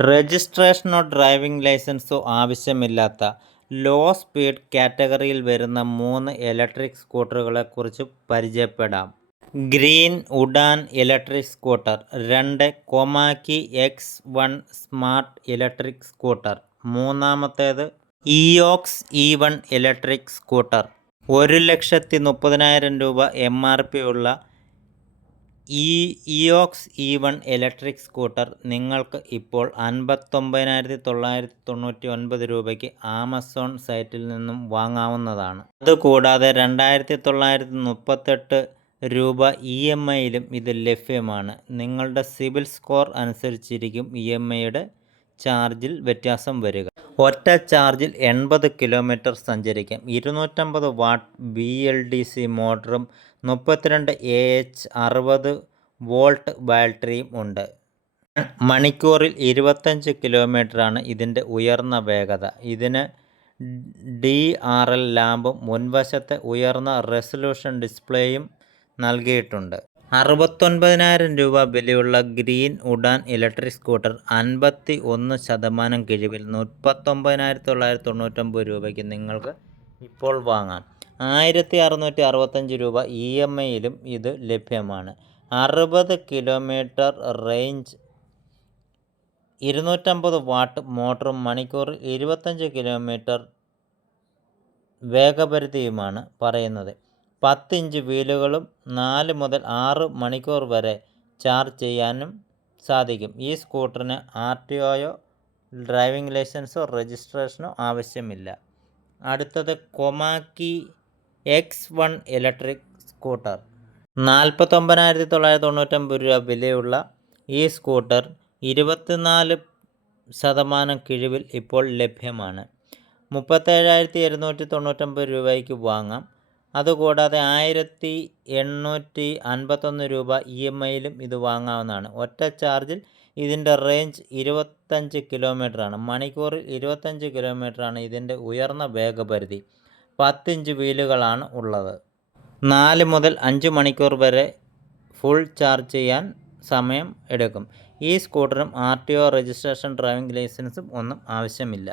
രജിസ്ട്രേഷനോ driving ലൈസൻസോ ആവശ്യമില്ലാത്ത low speed കാറ്റഗറിയിൽ വരുന്ന മൂന്ന് ഇലക്ട്രിക് സ്കൂട്ടറുകളെക്കുറിച്ച് പരിചയപ്പെടാം. ഗ്രീൻ ഉഡാൻ ഇലക്ട്രിക് സ്കൂട്ടർ രണ്ട് Komaki X one smart electric scooter മൂന്നാമത്തേത് Eox E one electric scooter. ഒരു ലക്ഷത്തി മുപ്പതിനായിരം രൂപ എം ആർ പി ഉള്ള ഈ Eox E one electric scooter നിങ്ങൾക്ക് ഇപ്പോൾ അൻപത്തൊമ്പതിനായിരത്തി തൊള്ളായിരത്തി തൊണ്ണൂറ്റി ഒൻപത് രൂപയ്ക്ക് ആമസോൺ സൈറ്റിൽ നിന്നും വാങ്ങാവുന്നതാണ്. അതുകൂടാതെ രണ്ടായിരത്തി തൊള്ളായിരത്തി മുപ്പത്തെട്ട് രൂപ ഇ എം ഐയിലും ഇത് ലഭ്യമാണ്. നിങ്ങളുടെ സിവിൽ സ്കോർ അനുസരിച്ചിരിക്കും ഇ എം ഐയുടെ ചാർജിൽ വ്യത്യാസം വരിക. ഒറ്റ ചാർജിൽ എൺപത് കിലോമീറ്റർ സഞ്ചരിക്കാം. ഇരുന്നൂറ്റമ്പത് watt B L D C മോട്ടറും മുപ്പത്തിരണ്ട് എ എച്ച് അറുപത് വോൾട്ട് ബാറ്ററിയും ഉണ്ട്. മണിക്കൂറിൽ ഇരുപത്തഞ്ച് കിലോമീറ്ററാണ് ഇതിന്റെ ഉയർന്ന വേഗത. ഇതിന് ഡി ആർ എൽ ലാമ്പും മുൻവശത്തെ ഉയർന്ന റെസൊല്യൂഷൻ ഡിസ്പ്ലേയും നൽകിയിട്ടുണ്ട്. അറുപത്തൊൻപതിനായിരം രൂപ വിലയുള്ള ഗ്രീൻ ഉഡാൻ ഇലക്ട്രിക് സ്കൂട്ടർ അൻപത്തി ഒന്ന് ശതമാനം കിഴിവിൽ മുപ്പത്തൊമ്പതിനായിരത്തി തൊള്ളായിരത്തി തൊണ്ണൂറ്റൊമ്പത് രൂപയ്ക്ക് നിങ്ങൾക്ക് ഇപ്പോൾ വാങ്ങാം. ആയിരത്തി അറുന്നൂറ്റി അറുപത്തഞ്ച് രൂപ ഇ എം ഐയിലും ഇത് ലഭ്യമാണ്. അറുപത് കിലോമീറ്റർ റേഞ്ച് ഇരുന്നൂറ്റമ്പത് വാട്ട് മോട്ടറും മണിക്കൂറിൽ ഇരുപത്തഞ്ച് കിലോമീറ്റർ വേഗപരിധിയുമാണ് പറയുന്നത്. പത്ത് ഇഞ്ച് വീലുകളും നാല് മുതൽ ആറ് മണിക്കൂർ വരെ ചാർജ് ചെയ്യാനും സാധിക്കും. ഈ സ്കൂട്ടറിന് ആർ ടി ഒയോ ഡ്രൈവിംഗ് ലൈസൻസോ രജിസ്ട്രേഷനോ ആവശ്യമില്ല. അടുത്തത് Komaki X one electric scooter. നാൽപ്പത്തൊമ്പതിനായിരത്തി തൊള്ളായിരത്തി തൊണ്ണൂറ്റൊമ്പത് രൂപ വിലയുള്ള ഈ സ്കൂട്ടർ ഇരുപത്തിനാല് ശതമാനം കിഴിവിൽ ഇപ്പോൾ ലഭ്യമാണ്. മുപ്പത്തേഴായിരത്തി ഇരുന്നൂറ്റി തൊണ്ണൂറ്റൊമ്പത് രൂപയ്ക്ക് വാങ്ങാം. അതുകൂടാതെ ആയിരത്തി എണ്ണൂറ്റി അൻപത്തൊന്ന് രൂപ ഇ എം ഐയിലും ഇത് വാങ്ങാവുന്നതാണ്. ഒറ്റ ചാർജിൽ ഇതിന്റെ റേഞ്ച് ഇരുപത്തഞ്ച് കിലോമീറ്ററാണ്. മണിക്കൂറിൽ ഇരുപത്തഞ്ച് കിലോമീറ്ററാണ് ഇതിന്റെ ഉയർന്ന വേഗപരിധി. പത്തിഞ്ച് വീലുകളാണ് ഉള്ളത്. നാല് മുതൽ അഞ്ച് മണിക്കൂർ വരെ ഫുൾ ചാർജ് ചെയ്യാൻ സമയം എടുക്കും. ഈ സ്കൂട്ടറും R T O registration driving ലൈസൻസും ഒന്നും ആവശ്യമില്ല.